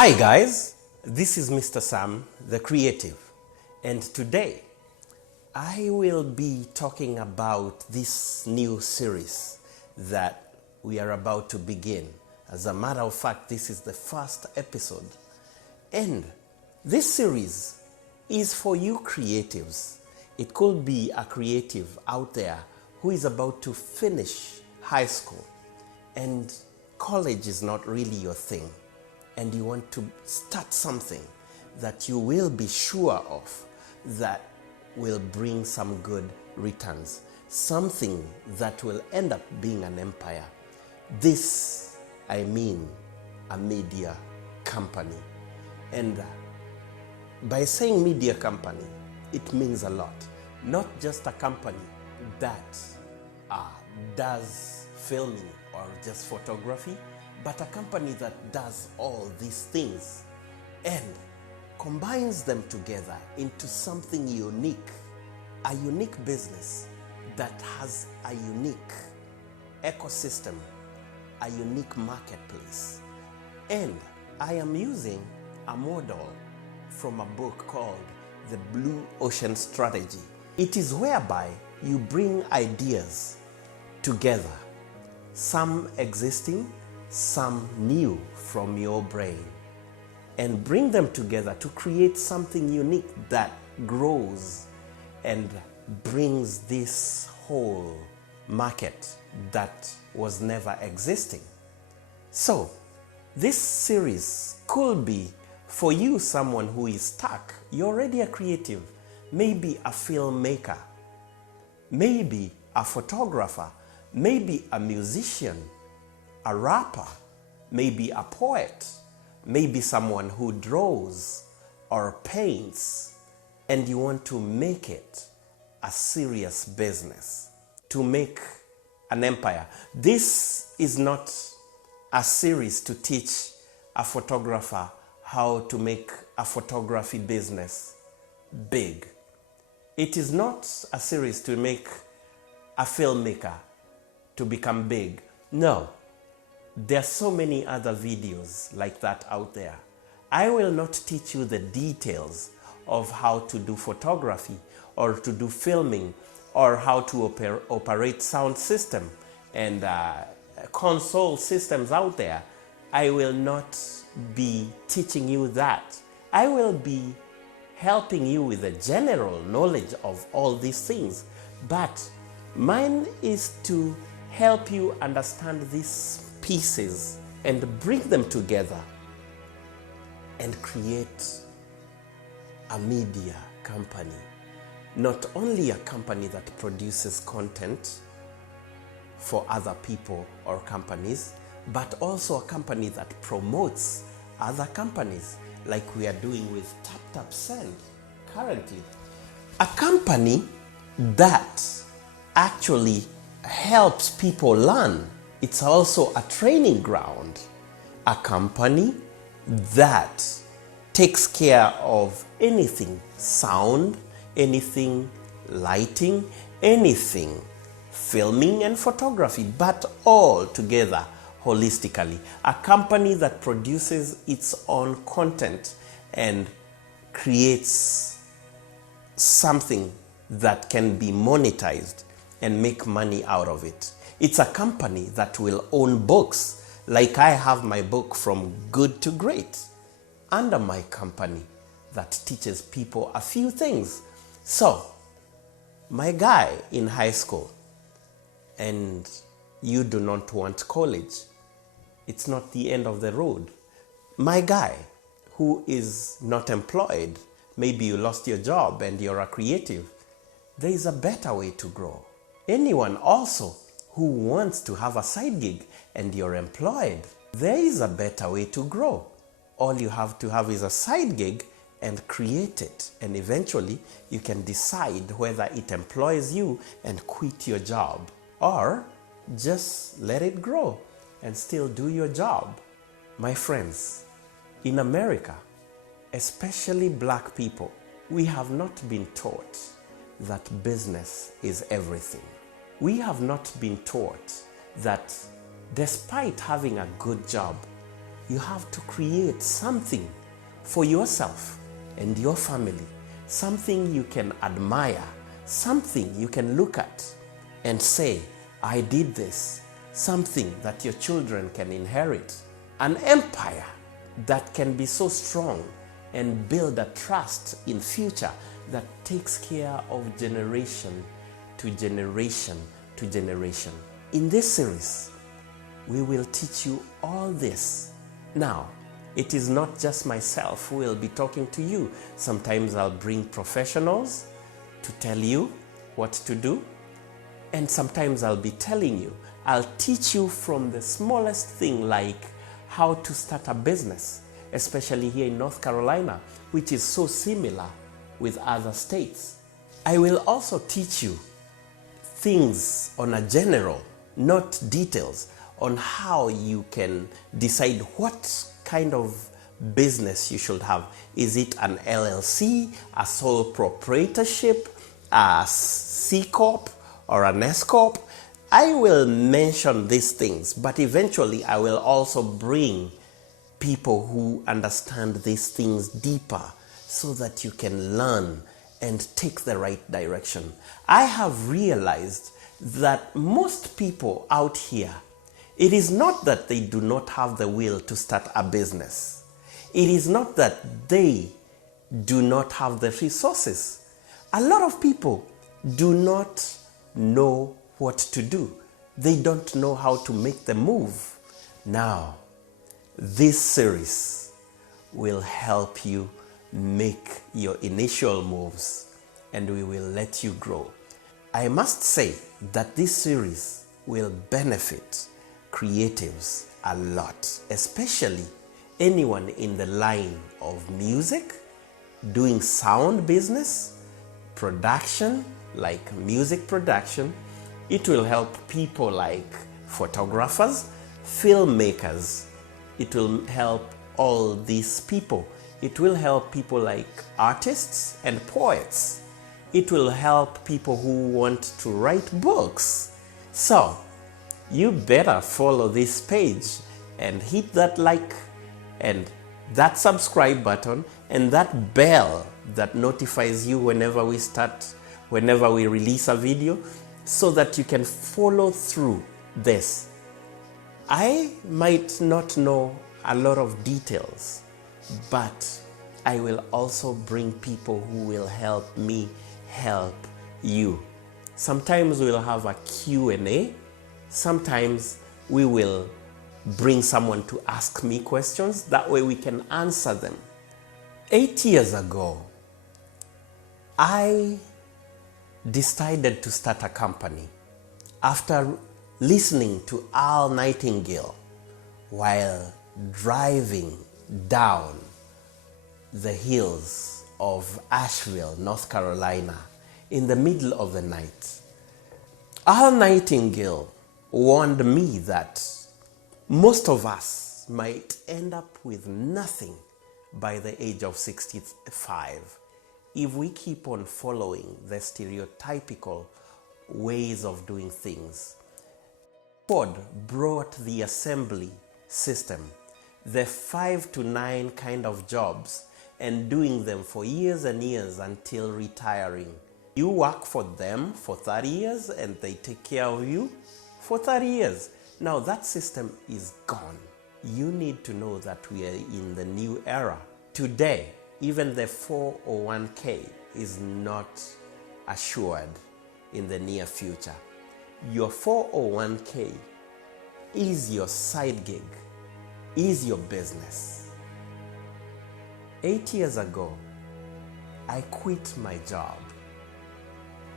Hi guys, this is Mr. Sam, the creative, and today I will be talking about this new series that we are about to begin. As a matter of fact, this is the first episode, and this series is for you creatives. It could be a creative out there who is about to finish high school and college is not really your thing, and you want to start something that you will be sure of that will bring some good returns, something that will end up being an empire. This, I mean, a media company. And by saying media company, it means a lot. Not just a company that does filming or just photography, but a company that does all these things and combines them together into something unique, a unique business that has a unique ecosystem, a unique marketplace. And I am using a model from a book called The Blue Ocean Strategy. It is whereby you bring ideas together, some existing, some new from your brain, and bring them together to create something unique that grows and brings this whole market that was never existing. So this series could be for you, someone who is stuck. You're already a creative, maybe a filmmaker, maybe a photographer, maybe a musician, a rapper, maybe a poet, maybe someone who draws or paints, and you want to make it a serious business, to make an empire. This is not a series to teach a photographer how to make a photography business big. It is not a series to make a filmmaker to become big. No. There are so many other videos like that out there. I will not teach you the details of how to do photography or to do filming or how to operate sound system and console systems out there. I will not be teaching you that. I will be helping you with the general knowledge of all these things. But mine is to help you understand these pieces and bring them together and create a media company. Not only a company that produces content for other people or companies, but also a company that promotes other companies, like we are doing with TapTapSend currently. A company that actually helps people learn. It's also a training ground, a company that takes care of anything sound, anything lighting, anything filming and photography, but all together holistically. A company that produces its own content and creates something that can be monetized and make money out of it. It's a company that will own books, like I have my book From Good to Great under my company that teaches people a few things. So, my guy in high school, and you do not want college, it's not the end of the road. My guy who is not employed, maybe you lost your job and you're a creative, there is a better way to grow. Anyone also who wants to have a side gig and you're employed, there is a better way to grow. All you have to have is a side gig and create it, and eventually you can decide whether it employs you and quit your job, or just let it grow and still do your job. My friends, in America, especially black people, we have not been taught that business is everything. We have not been taught that despite having a good job, You have to create something for yourself and your family, something you can admire, something you can look at and say, I did this, something that your children can inherit, an empire that can be so strong and build a trust in future that takes care of generation to generation to generation. In this series, we will teach you all this. Now, it is not just myself who will be talking to you. Sometimes I'll bring professionals to tell you what to do, and sometimes I'll be telling you. I'll teach you from the smallest thing, like how to start a business, especially here in North Carolina, which is so similar with other states. I will also teach you things on a general, not details, on how you can decide what kind of business you should have. Is it an LLC, a sole proprietorship, a C Corp, or an S Corp? I will mention these things, but eventually I will also bring people who understand these things deeper so that you can learn and take the right direction. I have realized that most people out here, it is not that they do not have the will to start a business. It is not that they do not have the resources. A lot of people do not know what to do. They don't know how to make the move. Now, this series will help you make your initial moves, and we will let you grow. I must say that this series will benefit creatives a lot, especially anyone in the line of music, doing sound business, production, like music production. It will help people like photographers, filmmakers. It will help all these people. It will help people like artists and poets. It will help people who want to write books. So, you better follow this page and hit that like and that subscribe button and that bell that notifies you whenever we release a video, so that you can follow through this. I might not know a lot of details, but I will also bring people who will help me help you. Sometimes we'll have a Q&A. Sometimes we will bring someone to ask me questions. That way we can answer them. 8 years ago, I decided to start a company after listening to Al Nightingale while driving down the hills of Asheville, North Carolina, in the middle of the night. Al Nightingale warned me that most of us might end up with nothing by the age of 65 if we keep on following the stereotypical ways of doing things. Ford brought the assembly system, the 5 to 9 kind of jobs, and doing them for years and years until retiring. You work for them for 30 years and they take care of you for 30 years. Now that system is gone. You need to know that we are in the new era. Today, even the 401k is not assured in the near future. Your 401k is your side gig, is your business. 8 years ago, I quit my job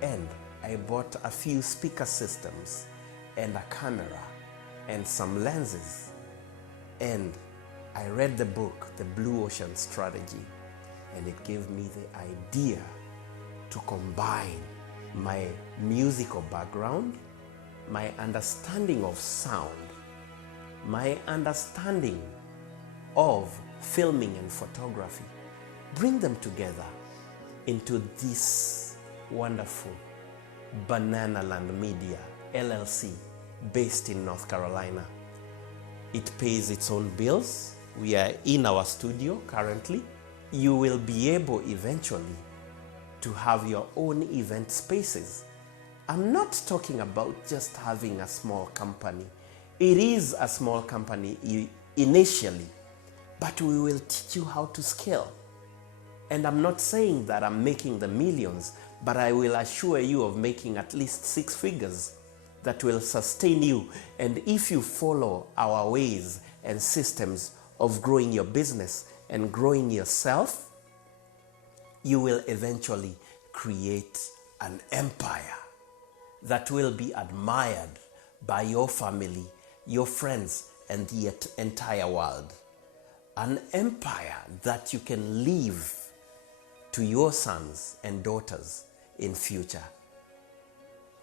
and I bought a few speaker systems and a camera and some lenses, and I read the book, The Blue Ocean Strategy, and it gave me the idea to combine my musical background, my understanding of sound, my understanding of filming and photography, bring them together into this wonderful BananaLand Media, LLC, based in North Carolina. It pays its own bills. we are in our studio currently, you will be able eventually to have your own event spaces. I'm not talking about just having a small company. It is a small company initially, but we will teach you how to scale. And I'm not saying that I'm making the millions, but I will assure you of making at least 6 figures that will sustain you. And if you follow our ways and systems of growing your business and growing yourself, you will eventually create an empire that will be admired by your family, your friends, and the entire world. An empire that you can leave to your sons and daughters in future.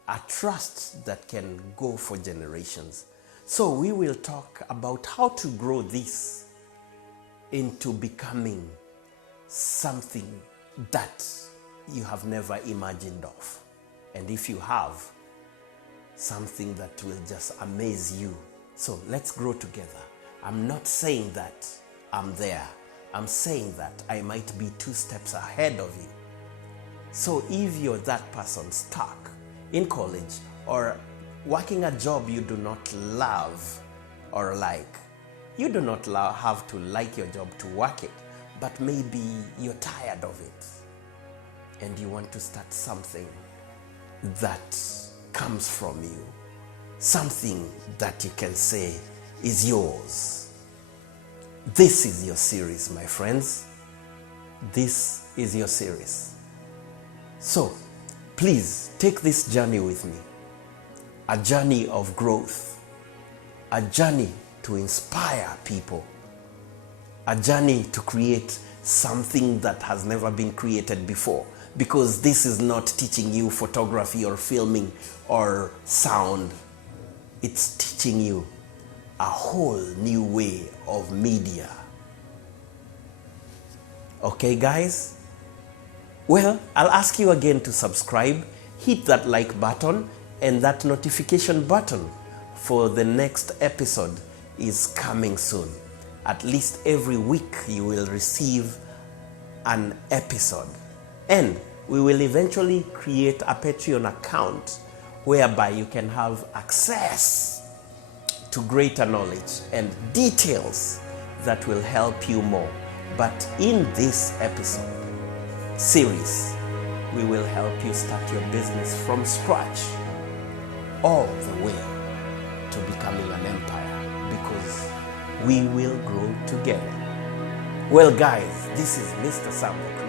A trust that can go for generations. So we will talk about how to grow this into becoming something that you have never imagined of. And if you have, something that will just amaze you. So let's grow together. I'm not saying that I'm there. I'm saying that I might be 2 steps ahead of you. So if you're that person stuck in college or working a job you do not love or like, you do not have to like your job to work it, but maybe you're tired of it and you want to start something that comes from you, something that you can say is yours. This is your series, my friends. This is your series. So, please take this journey with me. A journey of growth. A journey to inspire people. A journey to create something that has never been created before. Because this is not teaching you photography or filming or sound. It's teaching you a whole new way of media. Okay, guys? Well, I'll ask you again to subscribe, hit that like button and that notification button, for the next episode is coming soon. At least every week you will receive an episode. And we will eventually create a Patreon account whereby you can have access to greater knowledge and details that will help you more. But in this episode series, we will help you start your business from scratch all the way to becoming an empire, because we will grow together. Well, guys, this is Mr. Samuel.